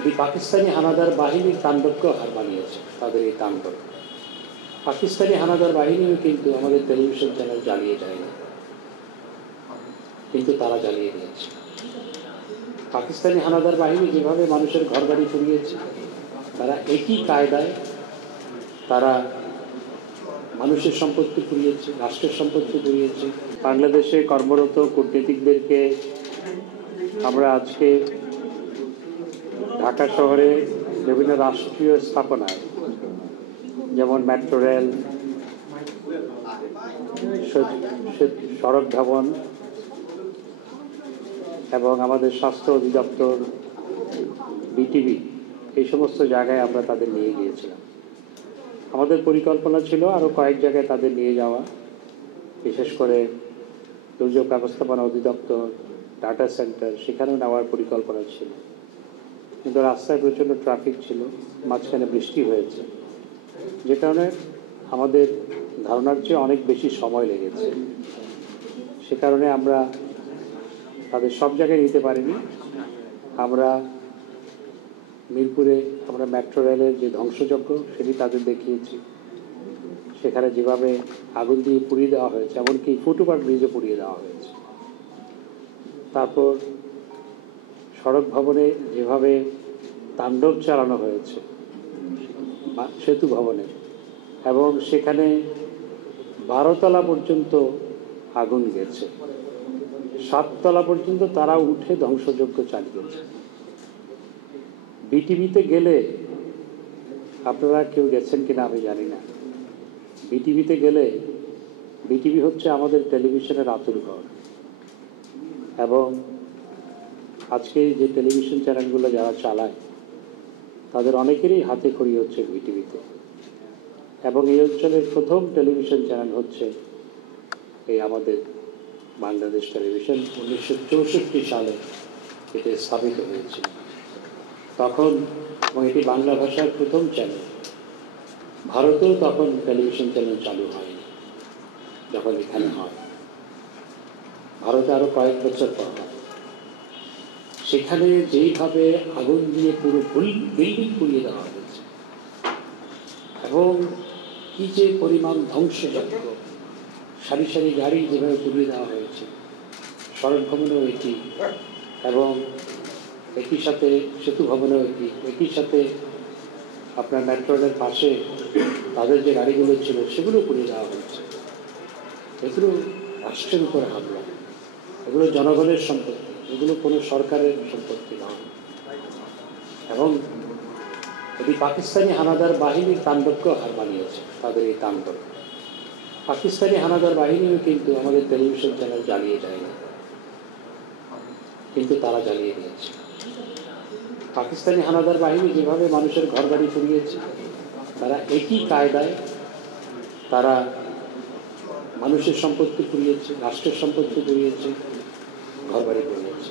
এটি পাকিস্তানি হানাদার বাহিনীর তাণ্ডবকেও হার মানিয়েছে। তাদের এই তাণ্ডব, পাকিস্তানি হানাদার বাহিনীও কিন্তু আমাদের টেলিভিশন চ্যানেল জ্বালিয়ে দেয়নি, কিন্তু তারা জ্বালিয়ে দিয়েছে। পাকিস্তানি হানাদার বাহিনী যেভাবে মানুষের ঘরবাড়ি পুড়িয়েছে, তারা একই কায়দায় তারা মানুষের সম্পত্তি পুড়িয়েছে, রাষ্ট্রের সম্পত্তি পুড়িয়েছে। বাংলাদেশে কর্মরত কূটনীতিকদেরকে আমরা আজকে ঢাকা শহরে বিভিন্ন রাষ্ট্রীয় স্থাপনায়, যেমন মেট্রো রেল, সড়ক ভবন এবং আমাদের স্বাস্থ্য অধিদপ্তর, বিটিভি, এই সমস্ত জায়গায় আমরা তাদের নিয়ে গিয়েছিলাম। আমাদের পরিকল্পনা ছিল আরও কয়েক জায়গায় তাদের নিয়ে যাওয়া, বিশেষ করে দুর্যোগ ব্যবস্থাপনা অধিদপ্তর, ডাটা সেন্টার, সেখানেও নেওয়ার পরিকল্পনা ছিল। কিন্তু রাস্তায় প্রচণ্ড ট্রাফিক ছিল, মাঝখানে বৃষ্টি হয়েছে, যে কারণে আমাদের ধারণার চেয়ে অনেক বেশি সময় লেগেছে। সে কারণে আমরা তাদের সব জায়গায় নিতে পারিনি। আমরা মিরপুরে আমরা মেট্রো রেলের যে ধ্বংসযজ্ঞ সেটি তাদের দেখিয়েছি। সেখানে যেভাবে আগুন দিয়ে পুড়িয়ে দেওয়া হয়েছে, এমনকি ফুটওভার ব্রিজে পুড়িয়ে দেওয়া হয়েছে। তারপর সড়ক ভবনে যেভাবে তাণ্ডব চালানো হয়েছে, সেতু ভবনে, এবং সেখানে 12 তলা পর্যন্ত আগুন গেছে, 7 তলা পর্যন্ত তারা উঠে ধ্বংসযজ্ঞ চালিয়েছে। বিটিভিতে গেলে, আপনারা কেউ গেছেন কিনা আমি জানি না, বিটিভিতে গেলে, বিটিভি হচ্ছে আমাদের টেলিভিশনের আঁতুড়ঘর, এবং আজকে যে টেলিভিশন চ্যানেলগুলো যারা চালায় তাদের অনেকেরই হাতে খড়ি হচ্ছে বিটিভিতে। এবং এই অঞ্চলের প্রথম টেলিভিশন চ্যানেল হচ্ছে এই আমাদের বাংলাদেশ টেলিভিশন। 1964 সালে এটি স্থাপিত হয়েছিল তখন, এবং এটি বাংলা ভাষার প্রথম চ্যানেল। ভারতেও তখন টেলিভিশন চ্যানেল চালু হয়নি যখন এখানে হয়, ভারতে আরও কয়েক বছর পর হয়। সেখানে যেইভাবে আগুন দিয়ে পুরো বিল্ডিং পুড়িয়ে দেওয়া হয়েছে, এবং কি যে পরিমাণ ধ্বংসযজ্ঞ, সারি সারি গাড়ি যেভাবে পুড়িয়ে দেওয়া হয়েছে, সড়ক ভবনেও এটি, এবং একই সাথে সেতু ভবনেও এটি, একই সাথে আপনার মেট্রো রেলের পাশে তাদের যে গাড়িগুলো ছিল সেগুলো পুড়িয়ে দেওয়া হয়েছে। এগুলো রাষ্ট্রের উপরে হামলা, এগুলো জনগণের সম্পত্তি, এগুলো কোনো সরকারের সম্পত্তি নয়। এবং এটি পাকিস্তানি হানাদার বাহিনীর তাণ্ডবকেও হার মানিয়েছে। তাদের এই তাণ্ডব, পাকিস্তানি হানাদার বাহিনীও কিন্তু আমাদের টেলিভিশন চ্যানেল জ্বালিয়ে দেয়নি, কিন্তু তারা জ্বালিয়ে দিয়েছে। পাকিস্তানি হানাদার বাহিনী যেভাবে মানুষের ঘরবাড়ি পুড়িয়েছে, তারা একই কায়দায় তারা মানুষের সম্পত্তি পুড়িয়েছে, রাষ্ট্রের সম্পত্তি পুড়িয়েছে, ঘরবাড়ি পুড়িয়েছে।